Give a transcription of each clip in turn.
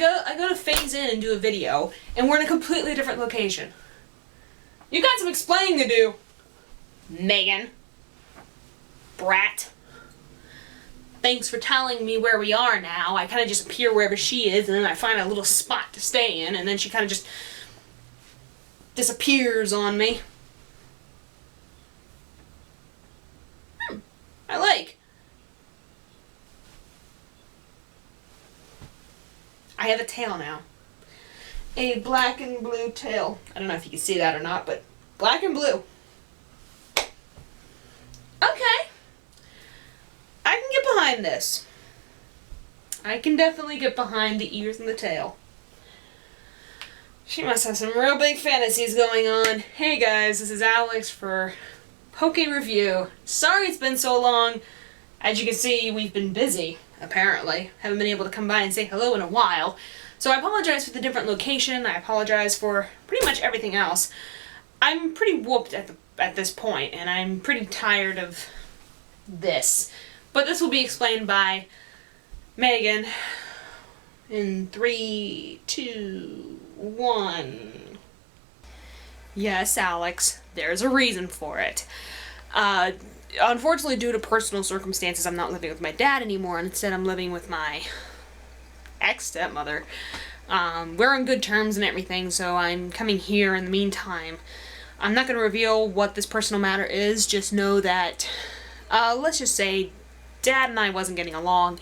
I go to phase in and do a video, and we're in a completely different location. You got some explaining to do, Megan. Brat. Thanks for telling me where we are now. I kind of just appear wherever she is, and then I find a little spot to stay in, and then she kind of just disappears on me. I like. I have a tail now. A black and blue tail. I don't know if you can see that or not, but black and blue. Okay. I can get behind this. I can definitely get behind the ears and the tail. She must have some real big fantasies going on. Hey guys, this is Alex for Poke Review. Sorry it's been so long. As you can see, we've been busy, apparently. Haven't been able to come by and say hello in a while. So I apologize for the different location. I apologize for pretty much everything else. I'm pretty whooped at this point, and I'm pretty tired of this. But this will be explained by Megan in 3, 2, 1. Yes, Alex, there's a reason for it. Unfortunately, due to personal circumstances, I'm not living with my dad anymore, and instead I'm living with my ex-stepmother. We're on good terms and everything, so I'm coming here in the meantime. I'm not going to reveal what this personal matter is, just know that, let's just say, Dad and I wasn't getting along,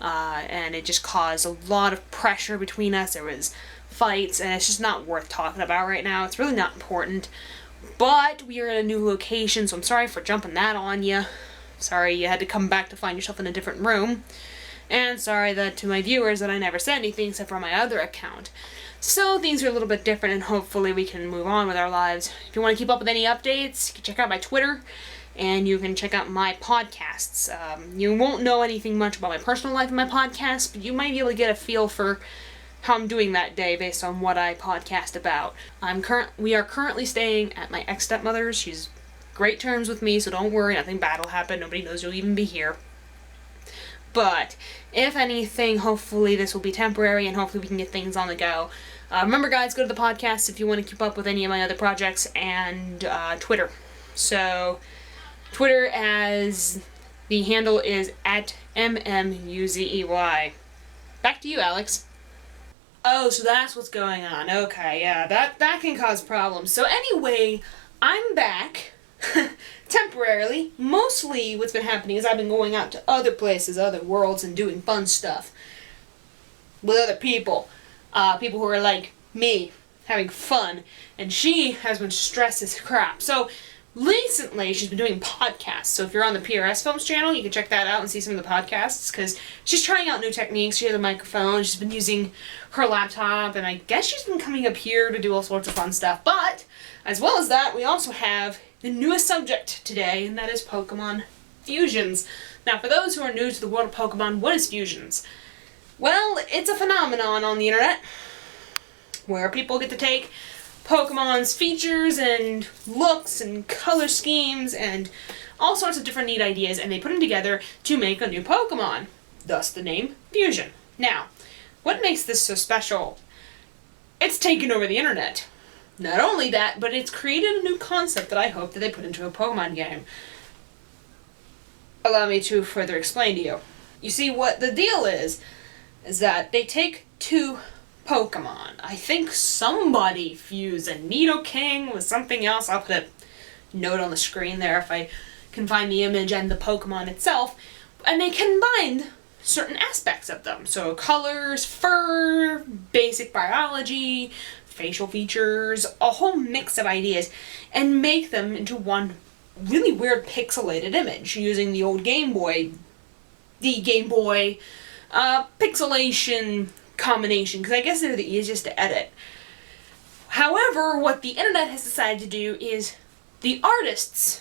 and it just caused a lot of pressure between us. There was fights, and it's just not worth talking about right now. It's really not important. But we are in a new location, so I'm sorry for jumping that on you. Sorry you had to come back to find yourself in a different room. And sorry that to my viewers that I never said anything except for my other account. So things are a little bit different, and hopefully we can move on with our lives. If you want to keep up with any updates, you can check out my Twitter, and you can check out my podcasts. You won't know anything much about my personal life in my podcast, but you might be able to get a feel for how I'm doing that day based on what I podcast about. We are currently staying at my ex-stepmother's. She's great terms with me, so don't worry, nothing bad will happen. Nobody knows you'll even be here. But if anything, hopefully this will be temporary, and hopefully we can get things on the go. Remember, guys, go to the podcast if you want to keep up with any of my other projects, and Twitter. So Twitter, as the handle is at MMUZEY. Back to you, Alex. Oh, so that's what's going on. Okay, yeah, that can cause problems. So anyway, I'm back, temporarily. Mostly what's been happening is I've been going out to other places, other worlds, and doing fun stuff with other people. People who are like me, having fun. And she has been stressed as crap. So recently, she's been doing podcasts. So if you're on the PRS Films channel, you can check that out and see some of the podcasts, because she's trying out new techniques. She has a microphone. She's been using her laptop, and I guess she's been coming up here to do all sorts of fun stuff. But as well as that, we also have the newest subject today, and that is Pokemon Fusions. Now, for those who are new to the world of Pokemon, what is Fusions? Well, it's a phenomenon on the internet where people get to take Pokemon's features and looks and color schemes and all sorts of different neat ideas, and they put them together to make a new Pokemon. Thus the name Fusion. Now, what makes this so special? It's taken over the internet. Not only that, but it's created a new concept that I hope that they put into a Pokemon game. Allow me to further explain to you. You see, what the deal is that they take two Pokemon. I think somebody fused a Nidoking with something else. I'll put a note on the screen there if I can find the image and the Pokemon itself. And they combined certain aspects of them. So colors, fur, basic biology, facial features, a whole mix of ideas, and make them into one really weird pixelated image using the old Game Boy pixelation combination, because I guess they're the easiest to edit. However, what the internet has decided to do is the artists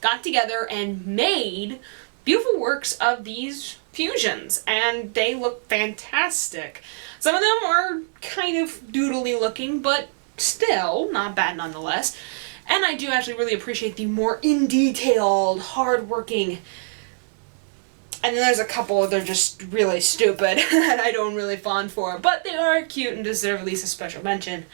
got together and made beautiful works of these fusions, and they look fantastic. Some of them are kind of doodly looking, but still not bad nonetheless. And I do actually really appreciate the more in-detailed, hard-working And then there's a couple they're just really stupid that I don't really fond for, but they are cute and deserve at least a special mention.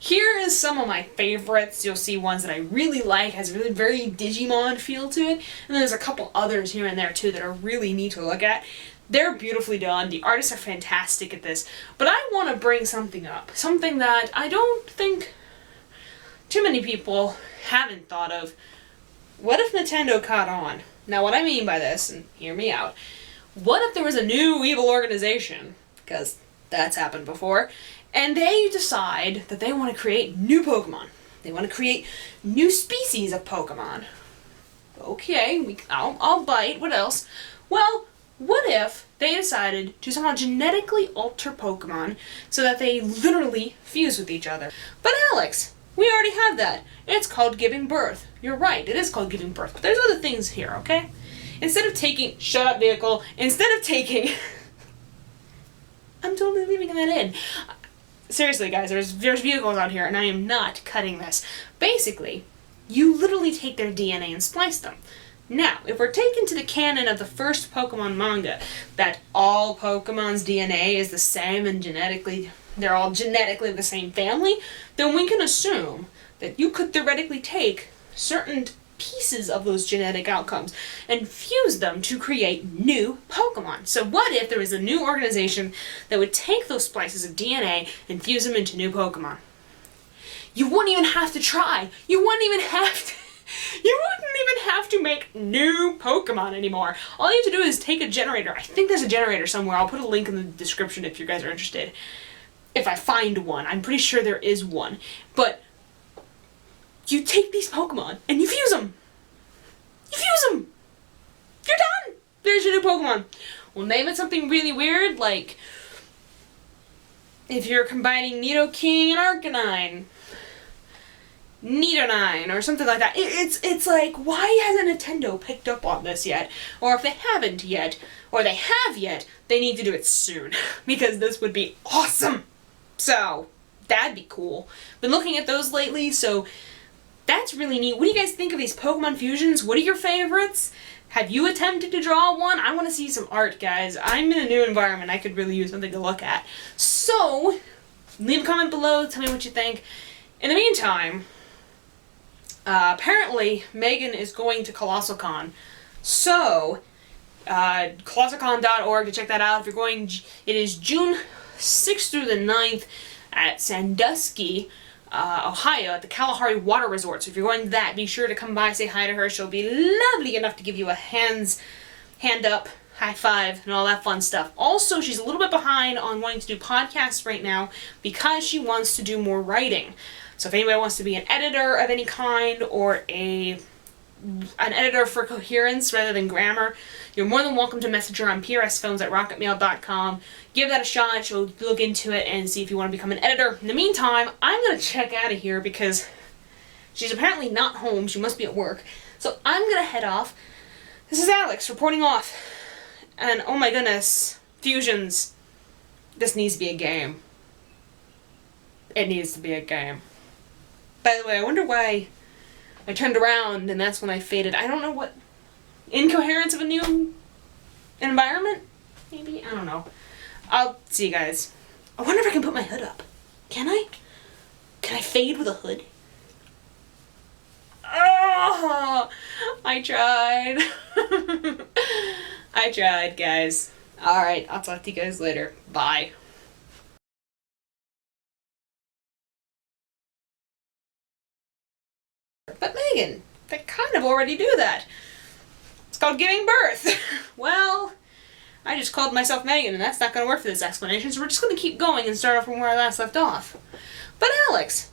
Here is some of my favorites. You'll see ones that I really like, has a really very Digimon feel to it, and then there's a couple others here and there too that are really neat to look at. They're beautifully done. The artists are fantastic at this, but I want to bring something up, something that I don't think too many people haven't thought of. What if Nintendo caught on? Now, what I mean by this, and hear me out, what if there was a new evil organization, because that's happened before, and they decide that they want to create new Pokemon. They want to create new species of Pokemon. Okay, I'll bite. What else? Well, what if they decided to somehow genetically alter Pokemon so that they literally fuse with each other? But Alex, we already have that. It's called giving birth. You're right, it is called giving birth. But there's other things here, okay? Instead of taking... Shut up, vehicle. Instead of taking... I'm totally leaving that in. Seriously, guys, there's vehicles out here, and I am not cutting this. Basically, you literally take their DNA and splice them. Now, if we're taken to the canon of the first Pokemon manga, that all Pokemon's DNA is the same and they're all genetically the same family, then we can assume that you could theoretically take certain pieces of those genetic outcomes and fuse them to create new Pokemon. So what if there was a new organization that would take those splices of DNA and fuse them into new Pokemon? You wouldn't even have to try. You wouldn't even have to make new Pokemon anymore. All you have to do is take a generator. I think there's a generator somewhere. I'll put a link in the description if you guys are interested. If I find one. I'm pretty sure there is one. But you take these Pokemon and you fuse them. You fuse them. You're done. There's your new Pokemon. We'll name it something really weird, like if you're combining Nidoking and Arcanine, Nidonine, or something like that. It's like, why hasn't Nintendo picked up on this yet? Or if they haven't yet, or they have yet, they need to do it soon. Because this would be awesome. So, that'd be cool. Been looking at those lately, so that's really neat. What do you guys think of these Pokemon fusions? What are your favorites? Have you attempted to draw one? I want to see some art, guys. I'm in a new environment. I could really use something to look at. So, leave a comment below. Tell me what you think. In the meantime, apparently, Megan is going to ColossalCon. So, ColossalCon.org to check that out. If you're going, it is June 6th through the 9th at Sandusky, Ohio, at the Kalahari Water Resort. So if you're going to that, be sure to come by, say hi to her. She'll be lovely enough to give you a hand up, high five, and all that fun stuff. Also, she's a little bit behind on wanting to do podcasts right now because she wants to do more writing. So if anybody wants to be an editor of any kind or an editor for coherence rather than grammar, you're more than welcome to message her on prsfilms@rocketmail.com. Give that a shot. She'll look into it and see if you want to become an editor. In the meantime, I'm going to check out of here because she's apparently not home. She must be at work. So I'm going to head off. This is Alex reporting off. And oh my goodness, fusions. This needs to be a game. It needs to be a game. By the way, I wonder why I turned around and that's when I faded. I don't know what... Incoherence of a new environment? Maybe? I don't know. I'll see you guys. I wonder if I can put my hood up. Can I? Can I fade with a hood? Oh, I tried. I tried, guys. Alright, I'll talk to you guys later. Bye. But Megan, they kind of already do that. It's called giving birth. Well, I just called myself Megan, and that's not going to work for this explanation, so we're just going to keep going and start off from where I last left off. But Alex,